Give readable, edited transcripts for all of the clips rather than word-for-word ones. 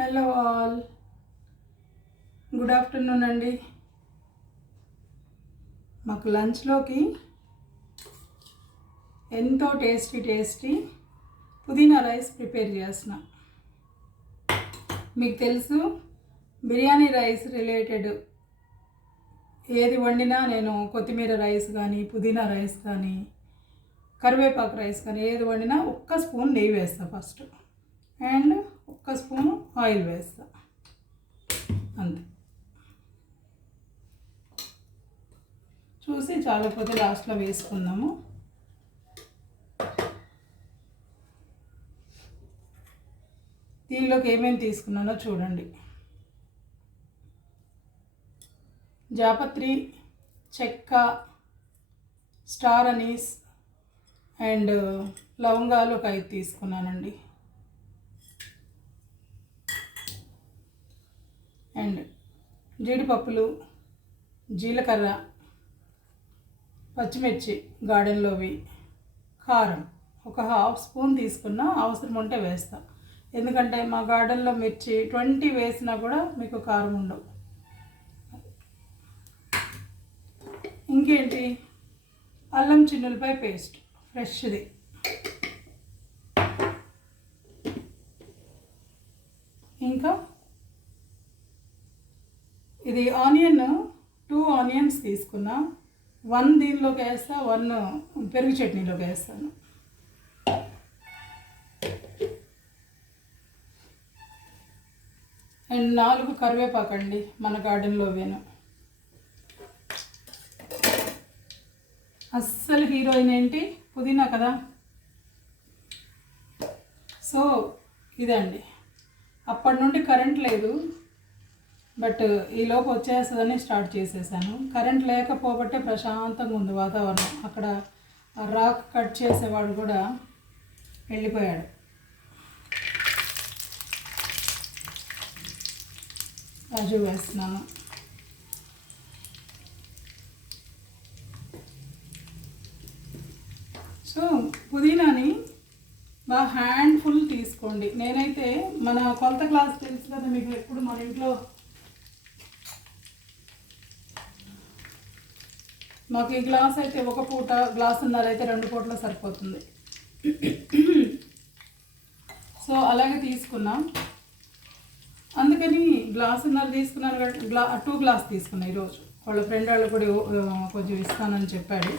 Hello all, good afternoon అండి. మాకు లంచ్లోకి ఎంతో టేస్టీ పుదీనా రైస్ ప్రిపేర్ చేస్తున్నా. మీకు తెలుసు, బిర్యానీ రైస్ రిలేటెడ్ ఏది వండినా నేను కొత్తిమీర రైస్ కానీ, పుదీనా రైస్ కానీ, కరివేపాకు రైస్ కానీ ఏది వండినా ఒక్క స్పూన్ నెయ్యి వేస్తా ఫస్ట్, అండ్ ఒక్క స్పూను ఆయిల్ వేస్తా, అంతే. చూసి చాలకపోతే లాస్ట్లో వేసుకుందాము. దీనిలోకి ఏమేమి తీసుకున్నానో చూడండి. జాపత్రి, చెక్క, స్టార్ అనీస్ అండ్ లవంగాలు ఒక 5 తీసుకున్నానండి. అండ్ జీడిపప్పులు, జీలకర్ర, పచ్చిమిర్చి గార్డెన్లోవి, కారం ఒక 1/2 స్పూన్ తీసుకున్నా, అవసరం ఉంటే వేస్తా. ఎందుకంటే మా గార్డెన్లో మిర్చి 20 వేసినా కూడా మీకు కారం ఉండవు. ఇంకేంటి, అల్లం చిన్నులపై పేస్ట్ ఫ్రెష్ది, ఇంకా ఇది ఆనియన్ 2 ఆనియన్స్ తీసుకున్నా. 1 దీనిలోకి వేస్తా, 1 పెరుగు చట్నీలోకి వేస్తాను. అండ్ 4 కరివేపాకు అండి, మన గార్డెన్లో వేను. అస్సలు హీరోయిన్ ఏంటి, పుదీనా కదా. సో ఇదండి, అప్పటి నుండి కరెంట్ లేదు, బట్ ఈలోపు వచ్చేస్తుందని స్టార్ట్ చేసేసాను. కరెంట్ లేకపోబట్టే ప్రశాంతంగా ఉంది వాతావరణం. అక్కడ రాక్ కట్ చేసేవాడు కూడా వెళ్ళిపోయాడు. రాజు వేస్తున్నాను. సో పుదీనాని బాగా హ్యాండ్ఫుల్ తీసుకోండి. నేనైతే మన కొలత గ్లాస్ తెలుసు కదా మీకు, ఎప్పుడు మన ఇంట్లో మాకు ఈ గ్లాస్ అయితే ఒక పూట, గ్లాసున్నర అయితే 2 పూటలు సరిపోతుంది. సో అలాగే తీసుకున్నాం, అందుకని గ్లాసున్నర తీసుకున్నాను. 2 గ్లాస్ తీసుకున్నా ఈరోజు. వాళ్ళ ఫ్రెండ్ వాళ్ళు కూడా కొంచెం ఇస్తానని చెప్పాడు.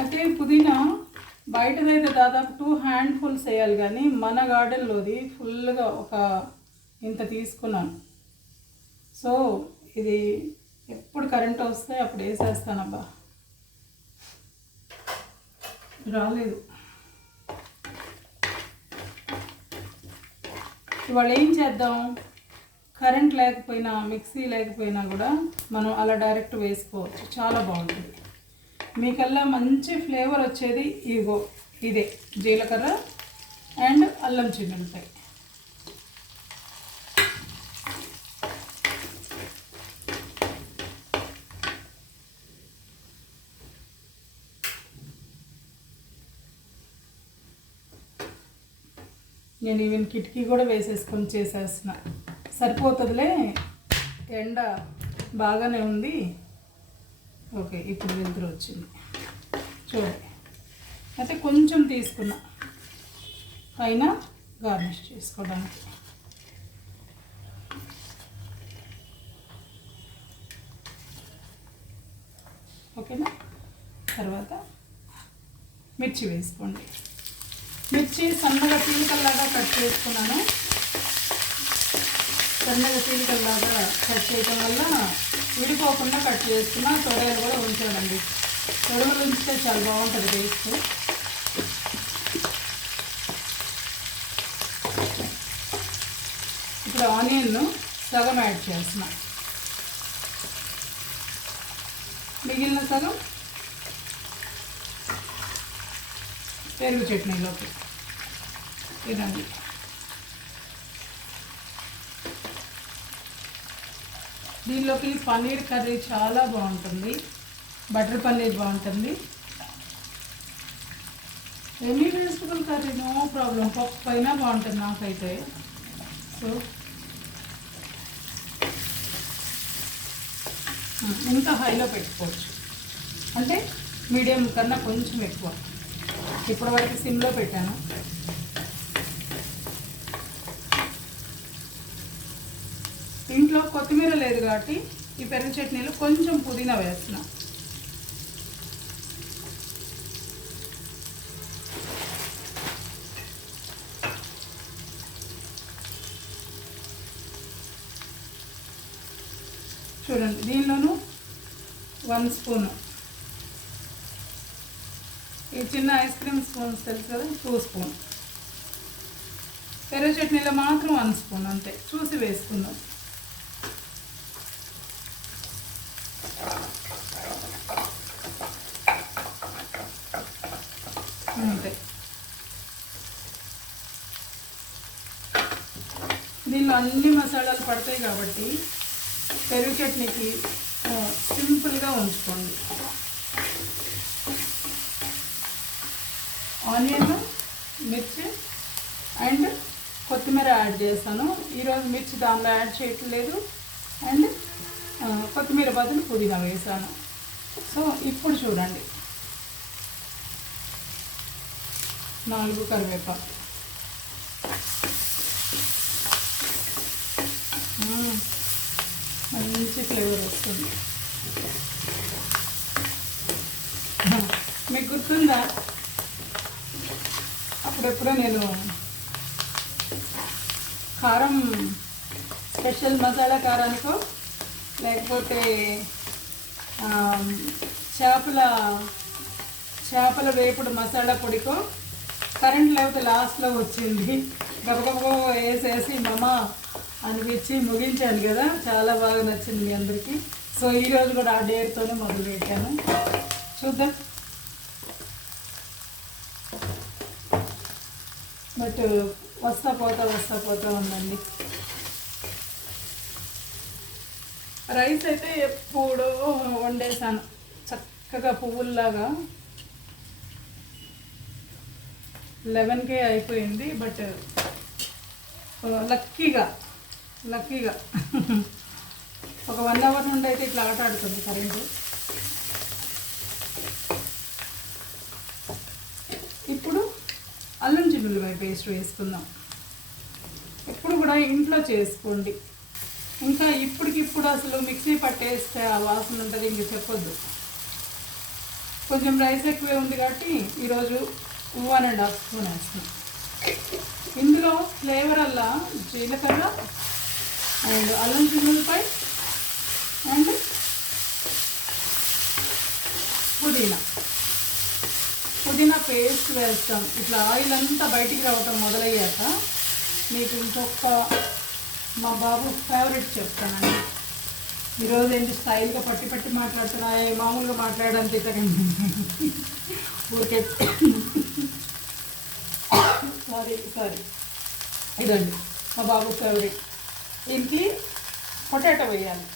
అయితే పుదీనా బయటదైతే దాదాపు 2 హ్యాండ్ఫుల్స్ వేయాలి, కానీ మన గార్డెన్లోది ఫుల్గా ఒక ఇంత తీసుకున్నాను. సో ఇది ఎప్పుడు కరెంట్ వస్తే అప్పుడు వేసేస్తానబ్బా. రాలేదు. ఇవాళ ఏం చేద్దాం, కరెంట్ లేకపోయినా, మిక్సీ లేకపోయినా కూడా మనం అలా డైరెక్ట్ వేసుకోవచ్చు, చాలా బాగుంటుంది. మీకల్లా మంచి ఫ్లేవర్ వచ్చేది ఇదే జీలకర్ర అండ్ అల్లం చిన్నులపై. నేను ఈవెన్ కిటికీ కూడా వేసేసుకొని చేసేస్తున్నా, సరిపోతుందిలే, ఎండ బాగానే ఉంది. ఓకే, ఇప్పుడు వెలుతురు వచ్చింది చూడండి. అయితే కొంచెం తీసుకున్నా పైన గార్నిష్ చేసుకోవడానికి. ఓకేనా. తర్వాత మిర్చి వేసుకోండి. మిర్చి సన్నగా చీలికల్లాగా కట్ చేసుకున్నాను. సన్నగా చీలికల్లాగా కట్ చేయటం వల్ల విడిపోకుండా కట్ చేసుకున్నా. తొడలు కూడా ఉంచానండి, తొడలు ఉంచితే చాలా బాగుంటుంది టేస్ట్. ఇప్పుడు ఆనియన్ను సగం యాడ్ చేస్తున్నా, మిగిలిన సగం పెరుగు చట్నీలోకి. ఇదండి, దీనిలోకి పన్నీర్ కర్రీ చాలా బాగుంటుంది, బటర్ పన్నీర్ బాగుంటుంది. Any vegetable curry no problem, పప్పు అయినా బాగుంటుంది నాకైతే. సో ఇంకా హైలో పెట్టుకోవచ్చు, అంటే మీడియం కన్నా కొంచెం ఎక్కువ. ఇప్పటివరకు సిమ్లో పెట్టాను. ఇంట్లో కొత్తిమీర లేదు కాబట్టి ఈ పెరుగు చట్నీలో కొంచెం పుదీనా వేస్తున్నా. చూడండి, దీనిలోనూ 1 స్పూను, ఈ చిన్న ఐస్ క్రీమ్ స్పూన్స్ తెలుసు కదా, 2 స్పూన్. పెరుగు చట్నీలో మాత్రం 1 స్పూన్, అంతే. చూసి వేసుకుందాం. అంతే. దీనిలో అన్ని మసాలాలు పడతాయి కాబట్టి పెరుగు చట్నీకి సింపుల్గా ఉంచుకోండి. ఆనియన్, మిర్చి అండ్ కొత్తిమీర యాడ్ చేస్తాను. ఈరోజు మిర్చి దానిలో యాడ్ చేయట్లేదు, అండ్ కొత్తిమీర బదులు పుదీనా వేసాను. సో ఇప్పుడు చూడండి, 4 కరివేపాకు, మంచి ఫ్లేవర్ వస్తుంది. మీకు గుర్తుందా, అప్పుడెప్పుడో నేను కారం, స్పెషల్ మసాలా కారానికో లేకపోతే చేపల వేపుడు మసాలా పొడికో కరెంట్ లేకపోతే లాస్ట్లో వచ్చింది, గబగబో వేసేసి మమా అనిపించి ముగించాను కదా. చాలా బాగా నచ్చింది మీ అందరికీ. సో ఈరోజు కూడా ఆ డేర్తోనే మొదలుపెట్టాను. చూద్దాం. బట్ వస్తా పోతా ఉందండి. రైస్ అయితే ఎప్పుడో వండేసాను చక్కగా పువ్వుల్లాగా. 11కే అయిపోయింది. బట్ లక్కీగా ఒక 1 అవర్ నుండి అయితే ఇట్లా ఆట ఆడుతుంది కరెంటు. ఇప్పుడు అల్లం చిన్నులపాయ పేస్ట్ వేసుకుందాం. ఎప్పుడు కూడా ఇంట్లో చేసుకోండి. ఇంకా ఇప్పటికిప్పుడు అసలు మిక్సీ పట్టేస్తే ఆ వాసన ఉంటుంది, ఇంక చెప్పొద్దు. కొంచెం రైస్ ఎక్కువే ఉంది కాబట్టి ఈరోజు 1.5 స్పూన్ వేస్తున్నాం. ఇందులో ఫ్లేవర్ అలా జీలకర్ర అండ్ అల్లం చిన్నులపాయ అండ్ పుదీనా పేస్ట్ వేస్తాం. ఇట్లా ఆయిల్ అంతా బయటికి రావటం మొదలయ్యాక మీకు ఇంకొక మా బాబు ఫేవరెట్ చెప్తానండి. ఈరోజు ఏంటి స్టైల్గా పట్టి మాట్లాడుతున్నా, మామూలుగా మాట్లాడడానికి ఇతకండి ఊరికే. సారీ ఇదండి మా బాబు ఫేవరెట్. దీనికి పొటాటో వేయాలి,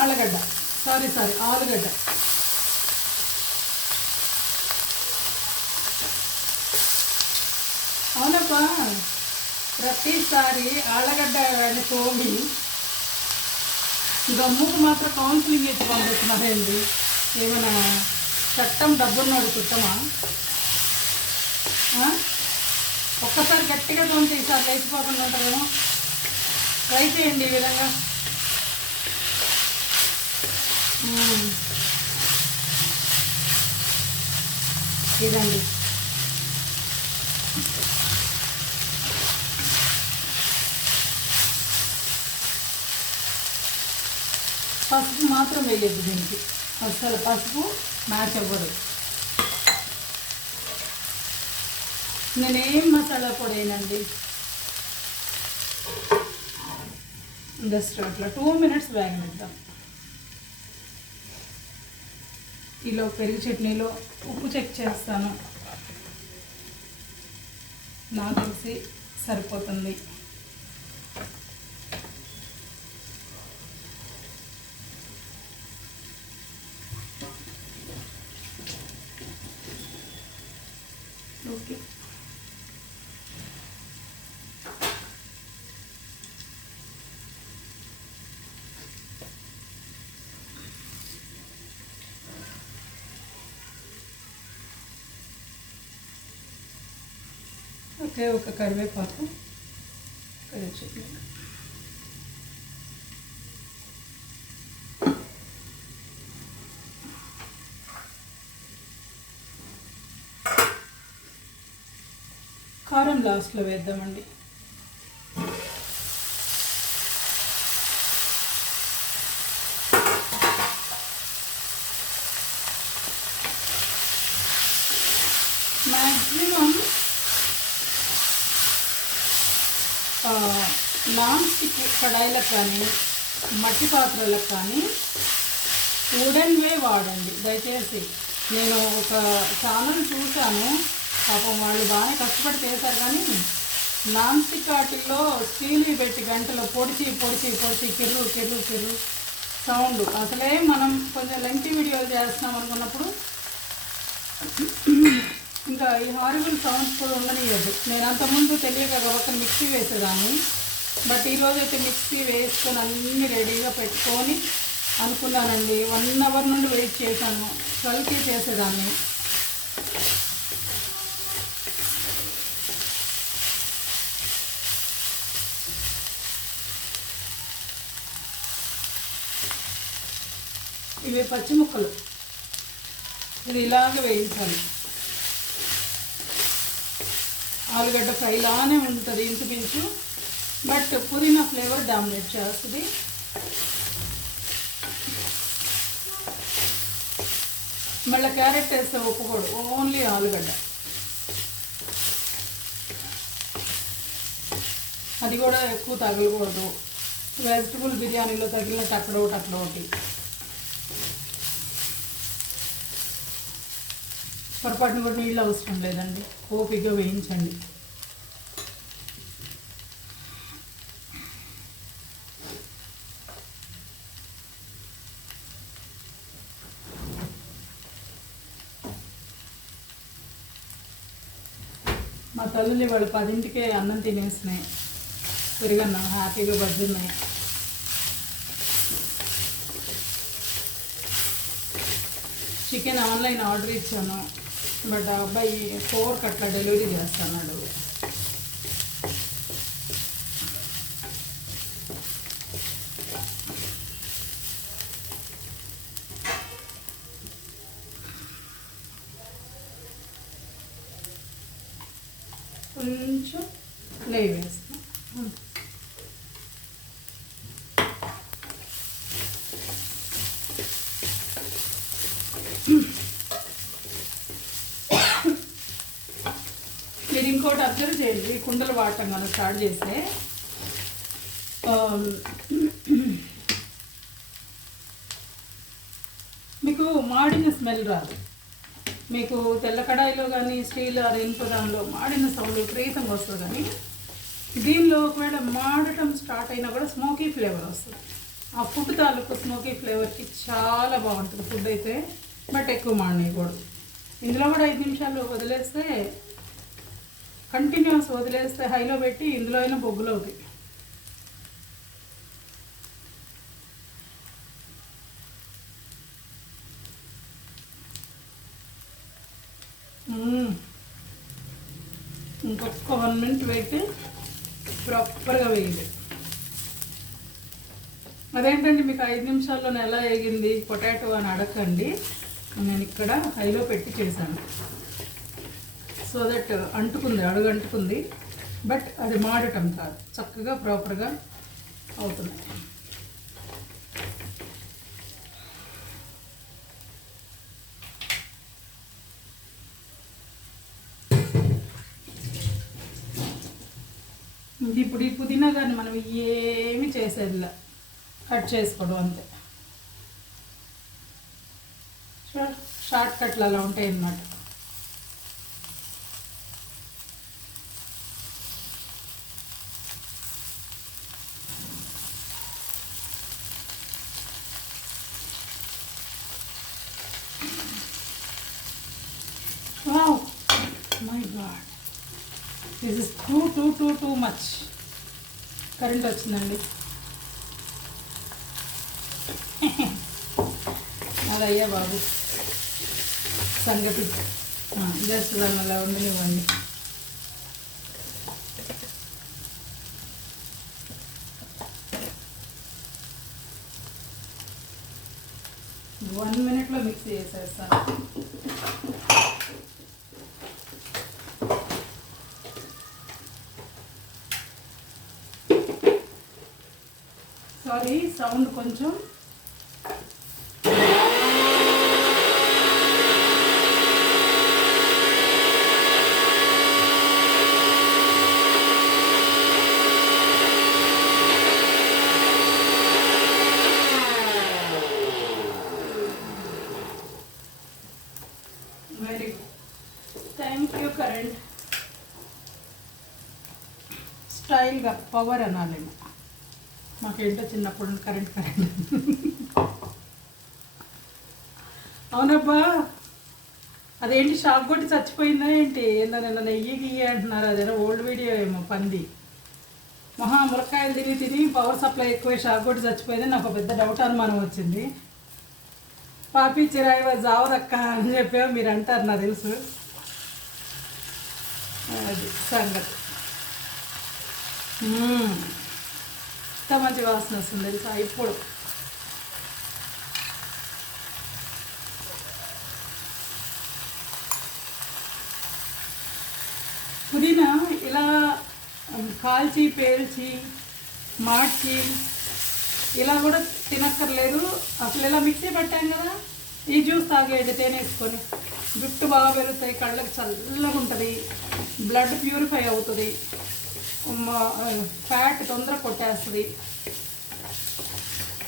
ఆలుగడ్డ. అవునప్పా, ప్రతిసారి ఆళ్ళగడ్డ తోమి గమ్ముకు మాత్రం కౌన్సిలింగ్ ఇచ్చి పంపిస్తున్నారండి. ఏమైనా చట్టం డబ్బున్నోడు చుట్టమా? ఒక్కసారి గట్టిగా తోమితే ఈసారి లేచిపోకుండా ఉంటారేమో. ట్రై చేయండి ఈ విధంగా. ఇదండి. పసుపు మాత్రం వేయద్దు దీనికి, అసలు పసుపు మ్యాచ్ అవ్వదు. నేనేం మసాలా పొడి వేయనండి, జస్ట్ అట్లా 2 మినిట్స్ వేగనిద్దాం. ఈలో పెరుగు చట్నీలో ఉప్పు చెక్ చేస్తాను, నాకు తెలిసి సరిపోతుంది. ఓకే. ఓకే, ఒక కరివేపాకు కరివేపాకు కారం లాస్ట్లో వేద్దామండి. మ్యాక్సిమం నాన్ స్టిక్ కడాయిలకు కానీ మట్టి పాత్రలకు కానీ వుడెన్వే వాడండి దయచేసి. నేను ఒక ఛానల్ చూశాను, పాపం వాళ్ళు బాగానే కష్టపడి చేశారు, కానీ నాన్ స్టిక్ వాటిల్లో స్టీల్ పెట్టి గంటలో పొడిచి పొడిచి పొడిచి కిర్రు కిర్రు కిర్రు సౌండ్. అసలే మనం కొంచెం లెంగ్తీ వీడియోలు చేస్తున్నాం అనుకున్నప్పుడు ఇంకా ఈ హారిబుల్ సౌండ్స్ కూడా ఉండనివ్వద్దు. నేను అంతకుముందు తెలియక ఒక మిక్సీ వేసేదాన్ని, బట్ ఈరోజు అయితే మిక్సీ వేసుకొని అన్నీ రెడీగా పెట్టుకొని అనుకున్నానండి. 1 అవర్ నుండి వెయిట్ చేశాను, 12కి చేసేదాన్ని. ఇవి పచ్చి ముక్కలు, ఇది ఇలాగ వేయించాలి. ఆలుగడ్డ ఫ్రై లానే ఉంటుంది ఇంచుమించు, బట్ పుదీనా ఫ్లేవర్ డామినేట్ చేస్తుంది. మళ్ళీ క్యారెట్ వేస్తే ఒప్పుకోడు, ఓన్లీ ఆలుగడ్డ. అది కూడా ఎక్కువ తగలకూడదు. వెజిటబుల్ బిర్యానీలో తగిలినట్టు అక్కడొకటి పొరపాటును కూడా నీళ్ళు అవసరం లేదండి, ఓపికగా వేయించండి. మా తల్లులు వాళ్ళు 10ంటికే అన్నం తినేసినాయి, పెరుగన్నం హ్యాపీగా బజ్జున్నాయి. చికెన్ ఆన్లైన్ ఆర్డర్ ఇచ్చాను, బట్ ఆ అబ్బాయి 4కి అట్లా డెలివరీ చేస్తున్నాడు. కొంచెం నెయ్యి వేస్తాం. మీరు ఇంకోటి అబ్జర్వ్ చేయండి, కుండలు వాడటం మనం స్టార్ట్ చేస్తే మీకు మాడిన స్మెల్ రాదు. మీకు తెల్ల కడాయిలో కానీ స్టీల్ ఇనుప దానిలో మాడిన సౌండ్ విపరీతంగా వస్తుంది, కానీ దీనిలో ఒకవేళ మాడటం స్టార్ట్ అయినా కూడా స్మోకీ ఫ్లేవర్ వస్తుంది. ఆ ఫుడ్ తాలూకు స్మోకీ ఫ్లేవర్కి చాలా బాగుంటుంది ఫుడ్ అయితే, బట్ ఎక్కువ మాడనేయకూడదు. ఇందులో కూడా 5 నిమిషాలు వదిలేస్తే, కంటిన్యూస్ వదిలేస్తే హైలో పెట్టి ఇందులో అయినా బొగ్గులు అవుతాయి. ఇంకొక 1 మినిట్ పెట్టి ప్రాపర్గా వేయండి. అదేంటండి మీకు 5 నిమిషాల్లోనే ఎలా వేగింది పొటాటో అని అడగండి. నేను ఇక్కడ హైలో పెట్టి చేశాను, సో దట్ అంటుకుంది, అడుగు అంటుకుంది, బట్ అది మాడటం కాదు, చక్కగా ప్రాపర్గా అవుతుంది. ఇప్పుడు ఈ పుదీనా కానీ మనం ఏమి చేసేదిలా, కట్ చేసుకోవడం అంతే. షార్ట్ కట్లు అలా ఉంటాయి అన్నమాట. Wow, my God, this is two two two too much. Current వచ్చిందండి. అదయ్యా బాబు సంగతి. జస్ట్ దాన్ని అలా ఉండనివ్వండి. వన్ మినిట్లో మిక్స్ చేసేస్తాను. సారీ, సౌండ్ కొంచెం very good. Thank you current. స్టైల్గా పవర్ అనాలేమో, మాకేంటో చిన్నప్పుడు కరెంట్. అవునబ్బా, అదేంటి షాక్ కొట్టి చచ్చిపోయిందా ఏంటి? నిన్న నెయ్యి గియ్యి అంటున్నారు. అదేనా ఓల్డ్ వీడియో ఏమో. పంది ములక్కాయలు తిని తిని పవర్ సప్లై ఎక్కువ షాక్ కొట్టి చచ్చిపోయింది. నాకు పెద్ద డౌట్, అనుమానం వచ్చింది. పాపి చిరాయి జావదక్క అని చెప్పావు మీరు అంటారు, నాకు తెలుసు. అది సంగతి. ఇంత మంచి వాసన వస్తుంది తెలుసా ఇప్పుడు. పుదీనా ఇలా కాల్చి పేల్చి మార్చి ఇలా కూడా తినక్కర్లేదు. అసలు ఇలా మిక్సీ పట్టాం కదా, ఈ జ్యూస్ తాగేయండి తేనె వేసుకొని. జుట్టు బాగా పెరుగుతాయి, కళ్ళకి చల్లగా ఉంటుంది, బ్లడ్ ప్యూరిఫై అవుతుంది, ఫ్యాట్ తొందరగా కొట్టేస్తుంది.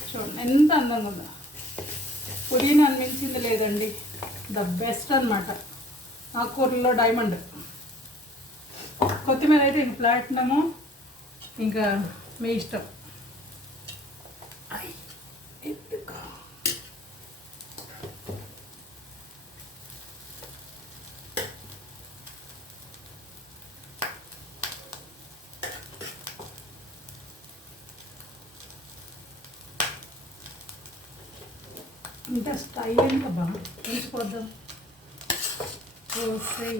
చూడండి ఎంత అందంగా ఉందో. పుదీనా మించింది లేదండి, ద బెస్ట్ అనమాట. ఆకుకూరల్లో డైమండ్. కొత్తిమీర అయితే ఇంక ప్లాటినము, ఇంకా మీ ఇష్టం. ఇంత స్టైల్ ఏంటబ్బా, తీసుకోద్దాం. ఓసై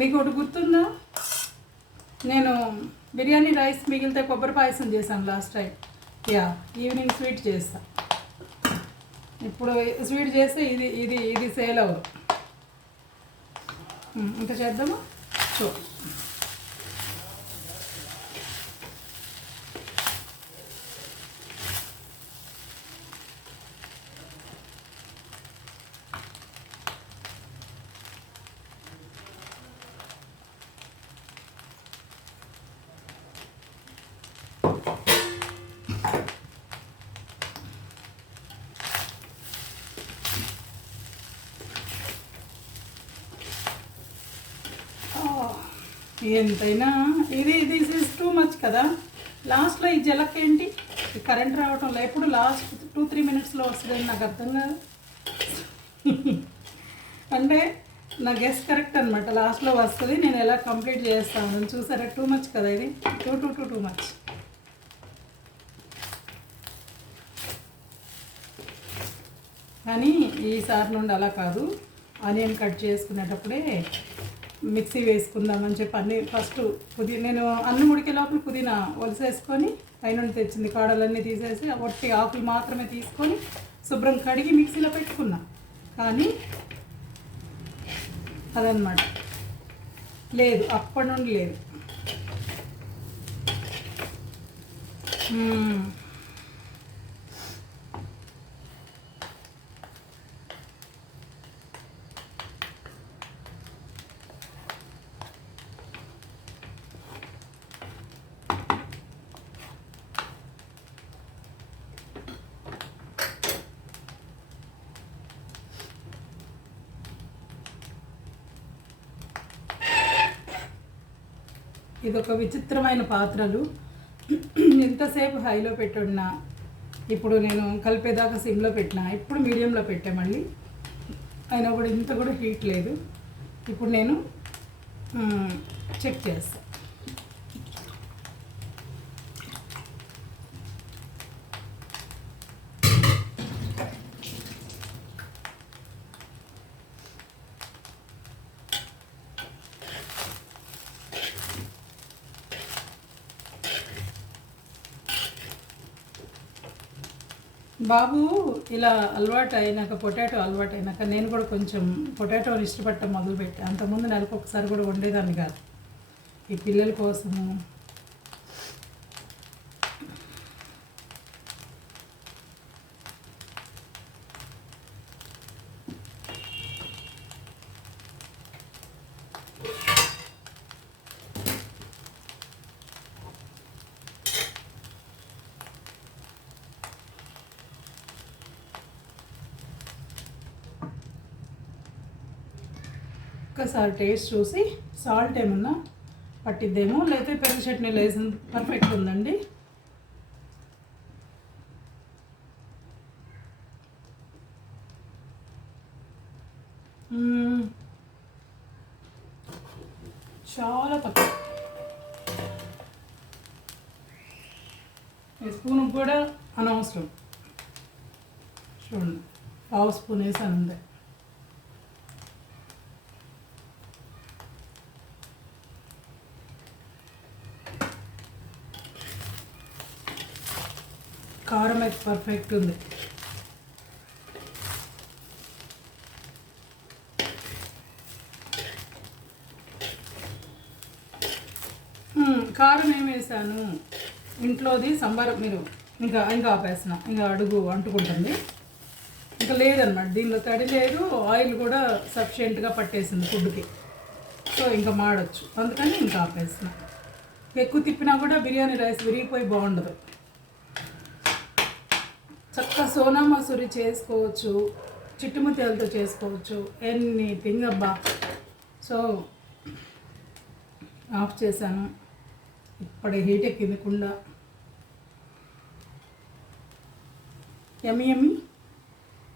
మీకు ఒకటి గుర్తుందా, నేను బిర్యానీ రైస్ మిగిలితే కొబ్బరి పాయసం చేశాను last time. Yeah, evening sweet చేస్తా. ఇప్పుడు స్వీట్ చేస్తే ఇది ఇది ఇది సేల్ అవ్వదు. ఇంకా చేద్దామా? చూడు, ఎంతైనా ఇది దిస్ ఈజ్ టూ మచ్ కదా. లాస్ట్లో ఈ జలక్ ఏంటి, ఈ కరెంట్ రావటంలో ఎప్పుడు లాస్ట్ 2-3 మినిట్స్లో వస్తుందని నాకు అర్థం కాదు. అంటే నా గెస్ కరెక్ట్ అనమాట, లాస్ట్లో వస్తుంది, నేను ఎలా కంప్లీట్ చేస్తాను. చూసారా, టూ మచ్ కదా ఇది, టూ మచ్. కానీ ఈసారి నుండి అలా కాదు, ఆనియన్ కట్ చేసుకునేటప్పుడే మిక్సీ వేసుకుందామని చెప్పి అన్నీ ఫస్ట్ నేను అన్నం ఉడికే లోపల పుదీనా ఒలిసేసుకొని పైనుండి తెచ్చింది కాడలన్నీ తీసేసి ఒట్టి ఆకులు మాత్రమే తీసుకొని శుభ్రం కడిగి మిక్సీలో పెట్టుకున్నా. కానీ అదనమాట లేదు, అప్పటి నుండి లేదు. ఇదొక విచిత్రమైన పాత్రలు. ఎంతసేపు హైలో పెట్టున్నా, ఇప్పుడు నేను కలిపేదాకా సిమ్లో పెట్టినా, ఇప్పుడు మీడియంలో పెట్టా మళ్ళీ, అయినా కూడా ఇంత కూడా హీట్ లేదు. ఇప్పుడు నేను చెక్ చేస్తాను. బాబు ఇలా అలవాటు అయినాక, పొటాటో అలవాటు అయినాక నేను కూడా కొంచెం పొటాటోని ఇష్టపడటం మొదలుపెట్టాను. అంతకుముందు నెలకు ఒకసారి కూడా వండేదాన్ని కాదు. ఈ పిల్లల కోసము ఒక్కసారి టేస్ట్ చూసి సాల్ట్ ఏమన్నా పట్టిద్దేమో, లేకపోతే పెరుగు చట్నీ వేసిన పర్ఫెక్ట్ ఉందండి. చాలా తక్కువ. ఈ స్పూన్ కూడా అనవసరం. చూడండి, పావు స్పూన్ వేసాను అంతే. కారం అయితే పర్ఫెక్ట్ ఉంది. కారం ఏమి వేసాను, ఇంట్లోది సంబారం. మీరు ఇంకా ఆపేసిన, ఇంకా అడుగు అంటుకుంటుంది. ఇంకా లేదన్నమాట, దీనిలో తడి లేదు, ఆయిల్ కూడా సఫిషియెంట్గా పట్టేసింది ఫుడ్కి. సో ఇంకా మాడచ్చు, అందుకని ఇంకా ఆపేసిన. ఎక్కువ తిప్పినా కూడా బిర్యానీ రైస్ విరిగిపోయి బాగుండదు. చక్కగా సోనా మసూరి చేసుకోవచ్చు, చిట్టుముత్యాలతో చేసుకోవచ్చు, ఎనీథింగ్ అబ్బా. సో ఆఫ్ చేశాను. ఇప్పుడే హీట్ ఎక్కింది కుండ. యమ్మీ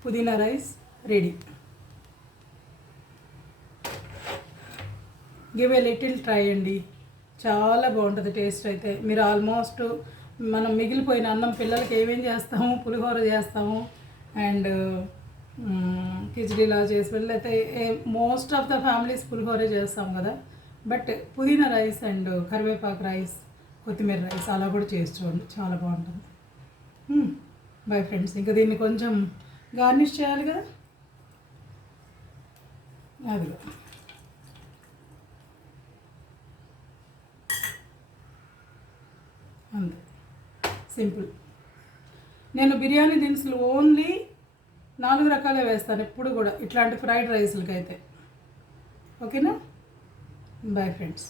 పుదీనా rice ready. Give a little try అండి, చాలా బాగుంటుంది టేస్ట్ అయితే. మీరు ఆల్మోస్ట్ మనం మిగిలిపోయిన అన్నం పిల్లలకి ఏమేం చేస్తాము, పులిహోర చేస్తాము అండ్ కిచడీలా చేసి వెళ్ళైతే మోస్ట్ ఆఫ్ ద ఫ్యామిలీస్ పులిహోరే చేస్తాం కదా. బట్ పుదీనా రైస్ అండ్ కరివేపాకు రైస్, కొత్తిమీర రైస్ అలా కూడా చేసి చూడండి, చాలా బాగుంటుంది. బై ఫ్రెండ్స్, ఇంకా దీన్ని కొంచెం గార్నిష్ చేయాలి కదా, అదిగా అంతే సింపుల్. నేను బిర్యానీ దినుసులు ఓన్లీ 4 రకాలే వేస్తాను ఎప్పుడు కూడా, ఇట్లాంటి ఫ్రైడ్ రైస్లకి అయితే. ఓకేనా? Boy friends.